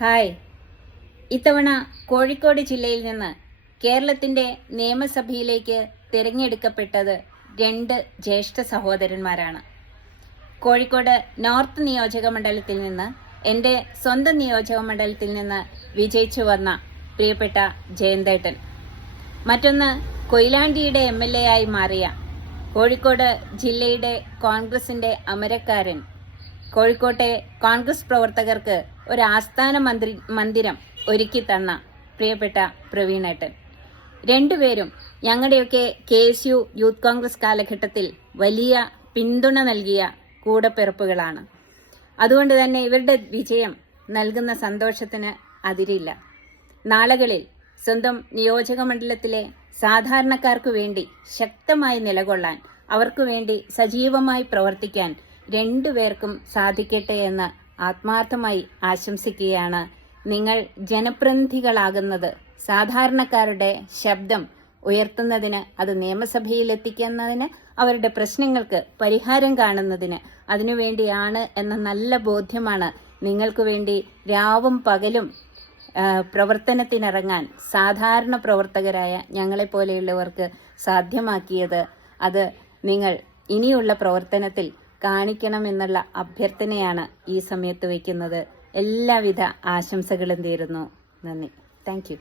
Hi. ഇത്തവണ കോഴിക്കോട് ജില്ലയിൽ നിന്ന് കേരളത്തിന്റെ നിയമസഭയിലേക്ക് തിരഞ്ഞെടുക്കപ്പെട്ടത് 2 ജ്യേഷ്ഠ സഹോദരന്മാരാണ്. കോഴിക്കോട് നോർത്ത് നിയോജക മണ്ഡലത്തിൽ നിന്ന്, എൻ്റെ സ്വന്തം നിയോജക മണ്ഡലത്തിൽ നിന്ന് വിജയിച്ചു വന്ന പ്രിയപ്പെട്ട ജയന്തേട്ടൻ. മറ്റൊന്ന് കൊയിലാണ്ടിയുടെ MLA ആയി മാറിയ കോഴിക്കോട് ജില്ലയുടെ കോൺഗ്രസിന്റെ അമരക്കാരൻ, കോഴിക്കോട്ടെ കോൺഗ്രസ് പ്രവർത്തകർക്ക് ഒരു ആസ്ഥാന മന്ദിരം ഒരുക്കി തന്ന പ്രിയപ്പെട്ട പ്രവീണേട്ടൻ. രണ്ടുപേരും ഞങ്ങളുടെയൊക്കെ KSU യൂത്ത് കോൺഗ്രസ് കാലഘട്ടത്തിൽ വലിയ പിന്തുണ നൽകിയ കൂടപ്പിറപ്പുകളാണ്. അതുകൊണ്ട് തന്നെ ഇവരുടെ വിജയം നൽകുന്ന സന്തോഷത്തിന് അതിരില്ല. നാളുകളിൽ സ്വന്തം നിയോജക മണ്ഡലത്തിലെ സാധാരണക്കാർക്കു വേണ്ടി ശക്തമായി നിലകൊള്ളാൻ, അവർക്കു വേണ്ടി സജീവമായി പ്രവർത്തിക്കാൻ രണ്ടുപേർക്കും സാധിക്കട്ടെ എന്ന് ആത്മാർത്ഥമായി ആശംസിക്കുകയാണ്. നിങ്ങൾ ജനപ്രതിനിധികളാകുന്നത് സാധാരണക്കാരുടെ ശബ്ദം ഉയർത്തുന്നതിന്, അത് നിയമസഭയിൽ എത്തിക്കുന്നതിന്, അവരുടെ പ്രശ്നങ്ങൾക്ക് പരിഹാരം കാണുന്നതിന്, അതിനുവേണ്ടിയാണ് എന്ന നല്ല ബോധ്യമാണ് നിങ്ങൾക്ക് വേണ്ടി രാവും പകലും പ്രവർത്തനത്തിനിറങ്ങാൻ സാധാരണ പ്രവർത്തകരായ ഞങ്ങളെപ്പോലെയുള്ളവർക്ക് സാധ്യമാക്കിയത്. അത് നിങ്ങൾ ഇനിയുള്ള പ്രവർത്തനത്തിൽ കാണിക്കണമെന്നുള്ള അഭ്യർത്ഥനയാണ് ഈ സമയത്ത് വയ്ക്കുന്നത്. എല്ലാവിധ ആശംസകളും നേരുന്നു. നന്ദി. Thank you.